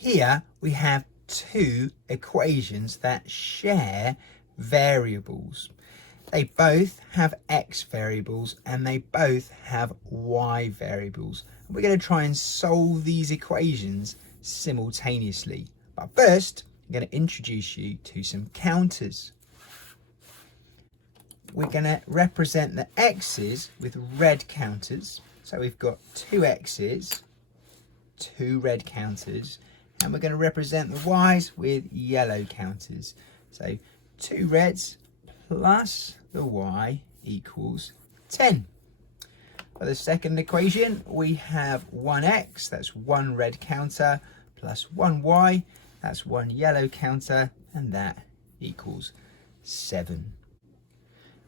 Here we have two equations that share variables. They both have x variables and they both have y variables. We're going to try and solve these equations simultaneously. But first, I'm going to introduce you to some counters. We're going to represent the x's with red counters. So we've got two x's, two red counters, and we're going to represent the y's with yellow counters. So 2 reds plus the y equals 10. For the second equation, we have 1x, that's 1 red counter, plus 1y, that's 1 yellow counter, and that equals 7.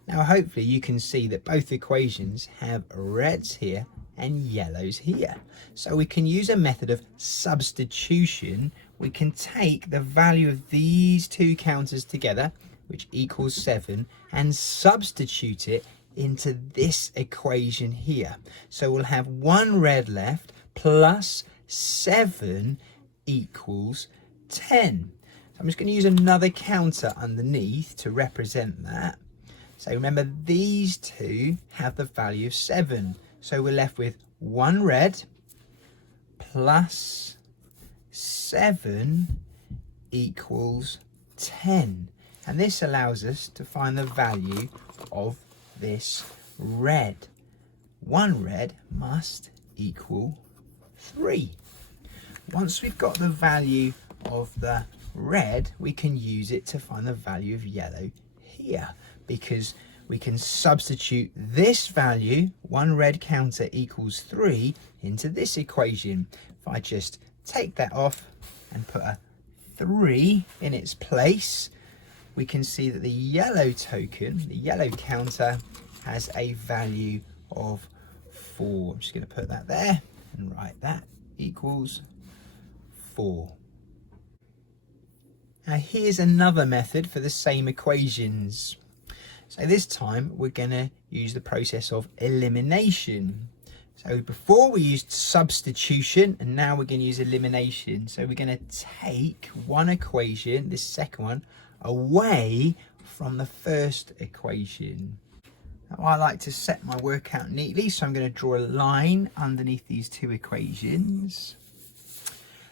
Now hopefully you can see that both equations have reds here and yellows here. So we can use a method of substitution. We can take the value of these two counters together, which equals 7, and substitute it into this equation here. So we'll have 1 red left plus 7 equals 10. So I'm just going to use another counter underneath to represent that. So remember, these two have the value of 7. So we're left with 1 red plus 7 equals 10. And this allows us to find the value of this red. 1 red must equal 3. Once we've got the value of the red, we can use it to find the value of yellow here, because we can substitute this value, 1 red counter equals 3, into this equation. If I just take that off and put a 3 in its place, we can see that the yellow token, the yellow counter, has a value of 4. I'm just going to put that there and write that equals 4. Now here's another method for the same equations. So this time we're going to use the process of elimination. So before we used substitution, and now we're going to use elimination. So we're going to take one equation, this second one, away from the first equation. Now I like to set my work out neatly, so I'm going to draw a line underneath these two equations.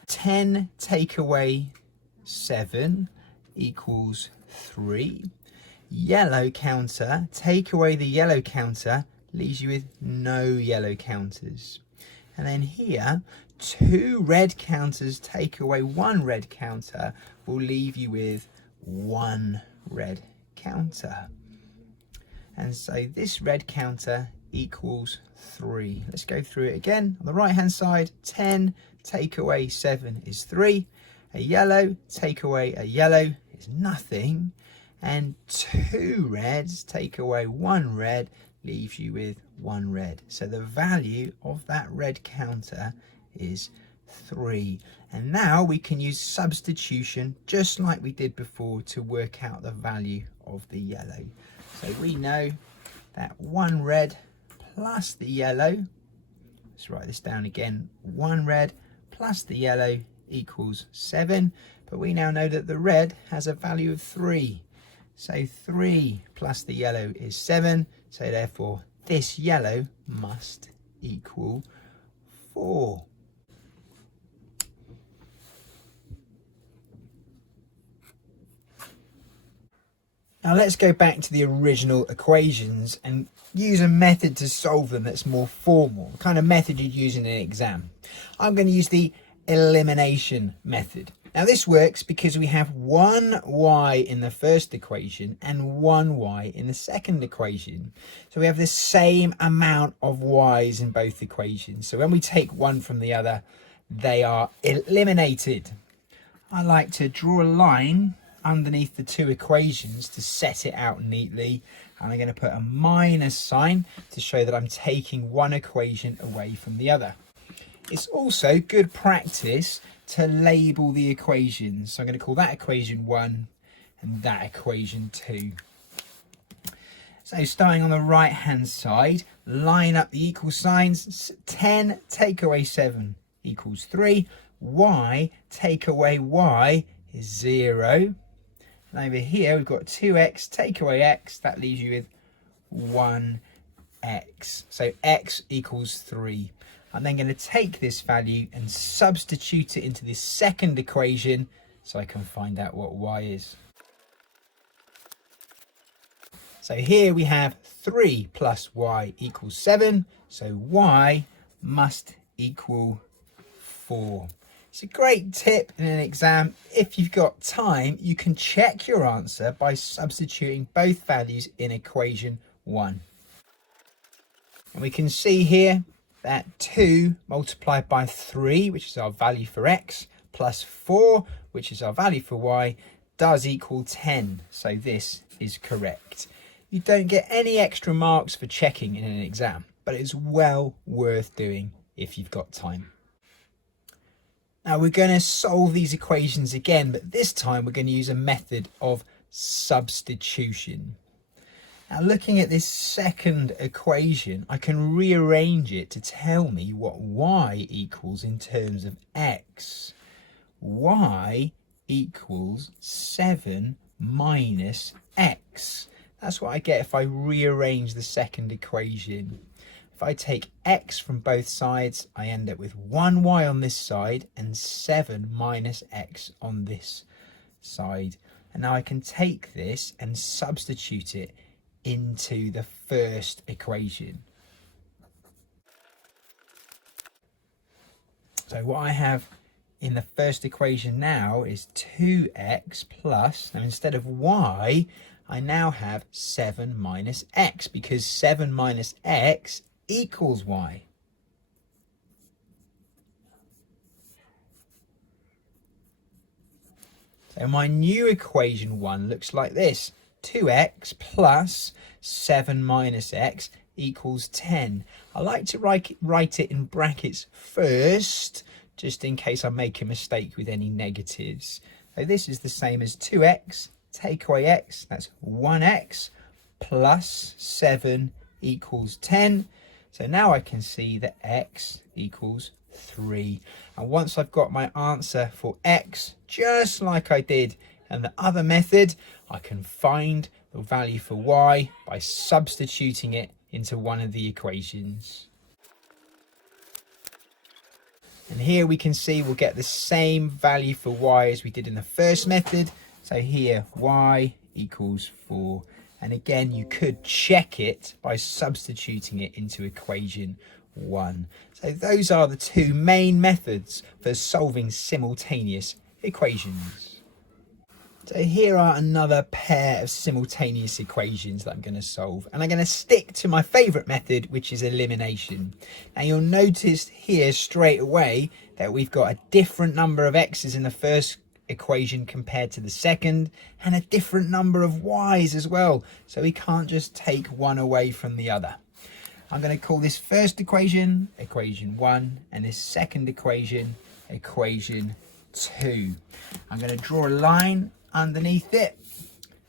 10 take away 7 equals 3. Yellow counter, take away the yellow counter, leaves you with no yellow counters. And then here, 2 red counters take away 1 red counter, will leave you with 1 red counter. And so this red counter equals 3. Let's go through it again. On the right hand side, 10 take away 7 is 3. A yellow take away a yellow is nothing. And 2 reds take away 1 red leaves you with 1 red. So the value of that red counter is 3. And now we can use substitution just like we did before to work out the value of the yellow. So we know that 1 red plus the yellow, let's write this down again, 1 red plus the yellow equals 7. But we now know that the red has a value of 3. So 3 plus the yellow is 7. So therefore this yellow must equal 4. Now let's go back to the original equations and use a method to solve them that's more formal, the kind of method you'd use in an exam. I'm going to use the elimination method. Now this works because we have 1 y in the first equation and 1 y in the second equation. So we have the same amount of y's in both equations. So when we take one from the other, they are eliminated. I like to draw a line underneath the two equations to set it out neatly. And I'm going to put a minus sign to show that I'm taking one equation away from the other. It's also good practice to label the equations. So I'm going to call that equation 1 and that equation 2. So starting on the right hand side, line up the equal signs. 10 take away 7 equals 3. y take away y is 0. And over here we've got 2x take away x, that leaves you with 1x. So x equals 3. I'm then going to take this value and substitute it into this second equation so I can find out what y is. So here we have 3 plus y equals 7. So y must equal 4. It's a great tip in an exam. If you've got time, you can check your answer by substituting both values in equation 1. And we can see here that 2 multiplied by 3, which is our value for x, plus 4, which is our value for y, does equal 10. So this is correct. You don't get any extra marks for checking in an exam, but it's well worth doing if you've got time. Now we're going to solve these equations again, but this time we're going to use a method of substitution. Now looking at this second equation, I can rearrange it to tell me what y equals in terms of x. Y equals 7 minus x. That's what I get if I rearrange the second equation. If I take x from both sides, I end up with 1y on this side and 7 minus x on this side. And now I can take this and substitute it into the first equation. So what I have in the first equation now is 2x plus, now instead of y, I now have 7 minus x, because 7 minus x equals y. So my new equation 1 looks like this. 2x plus 7 minus x equals 10. I like to write it in brackets first, just in case I make a mistake with any negatives. So this is the same as 2x take away x, that's 1x, plus 7 equals 10. So now I can see that x equals 3. And once I've got my answer for x, just like I did in the other method, I can find the value for y by substituting it into one of the equations. And here we can see we'll get the same value for y as we did in the first method. So here y equals 4. And again, you could check it by substituting it into equation 1. So those are the two main methods for solving simultaneous equations. So here are another pair of simultaneous equations that I'm going to solve. And I'm going to stick to my favourite method, which is elimination. Now you'll notice here straight away that we've got a different number of x's in the first equation compared to the second, and a different number of y's as well, so we can't just take one away from the other. I'm going to call this first equation equation 1 and this second equation equation 2. I'm going to draw a line underneath it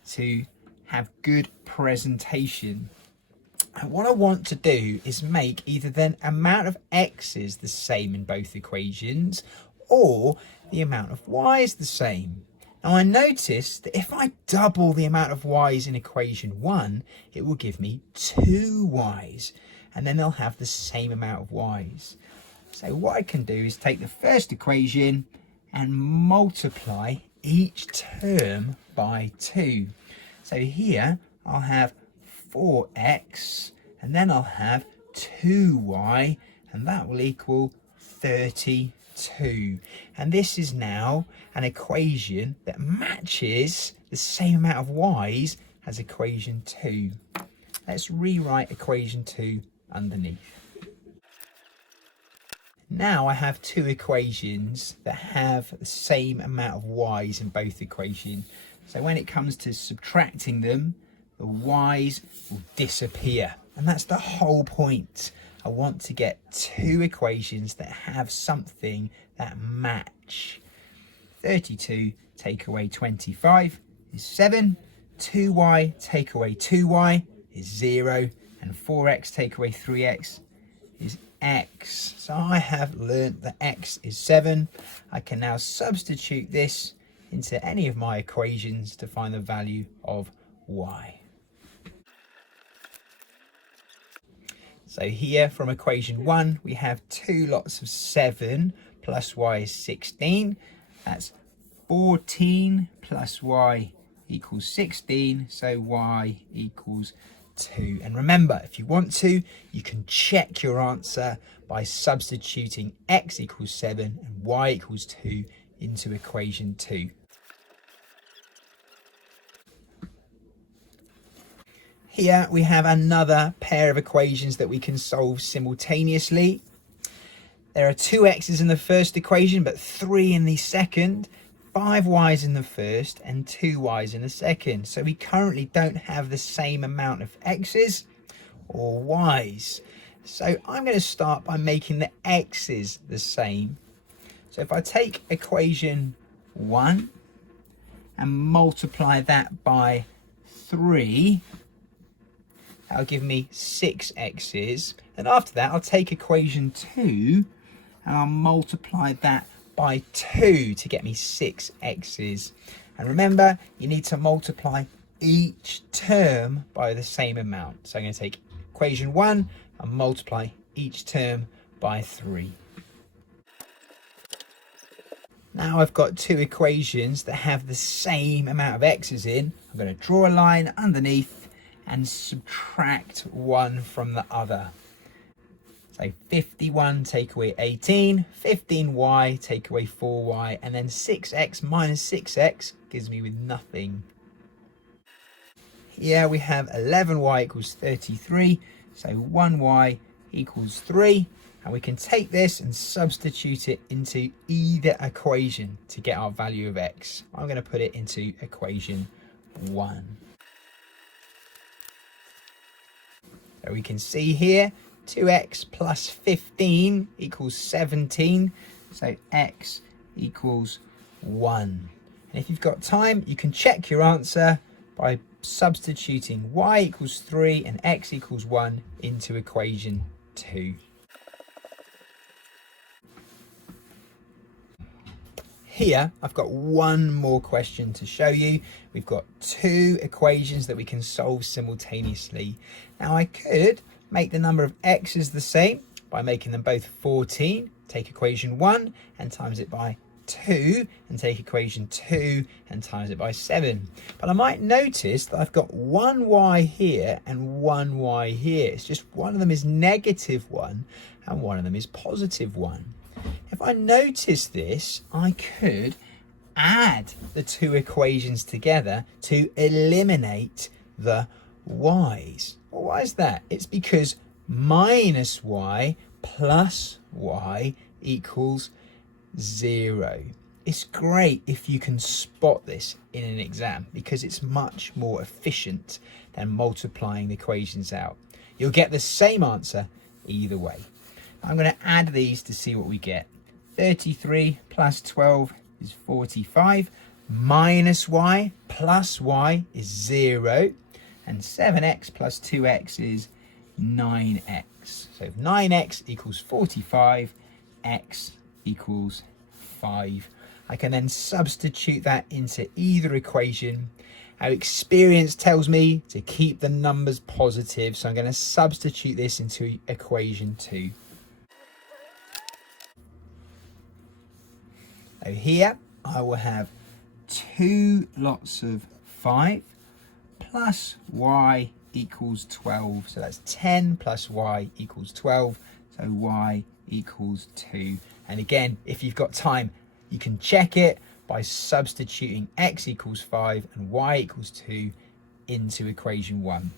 to have good presentation. And what I want to do is make either the amount of x's the same in both equations, or the amount of y's the same. Now I noticed that if I double the amount of y's in equation 1, it will give me 2 y's, and then they'll have the same amount of y's. So what I can do is take the first equation and multiply each term by 2. So here I'll have 4x, and then I'll have 2y, and that will equal 32. And this is now an equation that matches the same amount of y's as equation 2. Let's rewrite equation 2 underneath. Now I have two equations that have the same amount of y's in both equations. So when it comes to subtracting them, the y's will disappear. And that's the whole point. I want to get two equations that have something that match. 32 take away 25 is 7. 2y take away 2y is 0. And 4x take away 3x is x. So I have learnt that x is 7. I can now substitute this into any of my equations to find the value of y. So here from equation 1, we have 2 lots of 7 plus y is 16. That's 14 plus y equals 16. So y equals 2. And remember, if you want to, you can check your answer by substituting x equals 7 and y equals 2 into equation 2. Here we have another pair of equations that we can solve simultaneously. There are 2 x's in the first equation, but 3 in the second, 5 y's in the first, and 2 y's in the second. So we currently don't have the same amount of x's or y's. So I'm going to start by making the x's the same. So if I take equation 1 and multiply that by 3, that'll give me 6 x's. And after that, I'll take equation 2 and I'll multiply that by 2 to get me 6 x's. And remember, you need to multiply each term by the same amount. So I'm going to take equation 1 and multiply each term by 3. Now I've got 2 equations that have the same amount of x's in. I'm going to draw a line underneath and subtract one from the other. So 51 take away 18, 15y take away 4y, and then 6x minus 6x gives me with nothing. Here we have 11y equals 33, so 1y equals 3, and we can take this and substitute it into either equation to get our value of x. I'm going to put it into equation 1. So we can see here 2x plus 15 equals 17, so x equals 1. And if you've got time, you can check your answer by substituting y equals 3 and x equals 1 into equation 2. Here I've got one more question to show you. We've got 2 equations that we can solve simultaneously. Now I could make the number of x's the same by making them both 14, take equation 1 and times it by 2, and take equation 2 and times it by 7. But I might notice that I've got 1y here and 1y here. It's just one of them is -1 and one of them is +1. If I notice this, I could add the 2 equations together to eliminate the y's. Well, why is that? It's because minus y plus y equals 0. It's great if you can spot this in an exam because it's much more efficient than multiplying the equations out. You'll get the same answer either way. I'm going to add these to see what we get. 33 plus 12 is 45, minus y plus y is 0, and 7x plus 2x is 9x. So if 9x equals 45, x equals 5. I can then substitute that into either equation. Our experience tells me to keep the numbers positive, so I'm going to substitute this into equation 2. So here I will have 2 lots of 5 plus y equals 12. So that's 10 plus y equals 12. So y equals 2. And again, if you've got time, you can check it by substituting x equals 5 and y equals 2 into equation 1.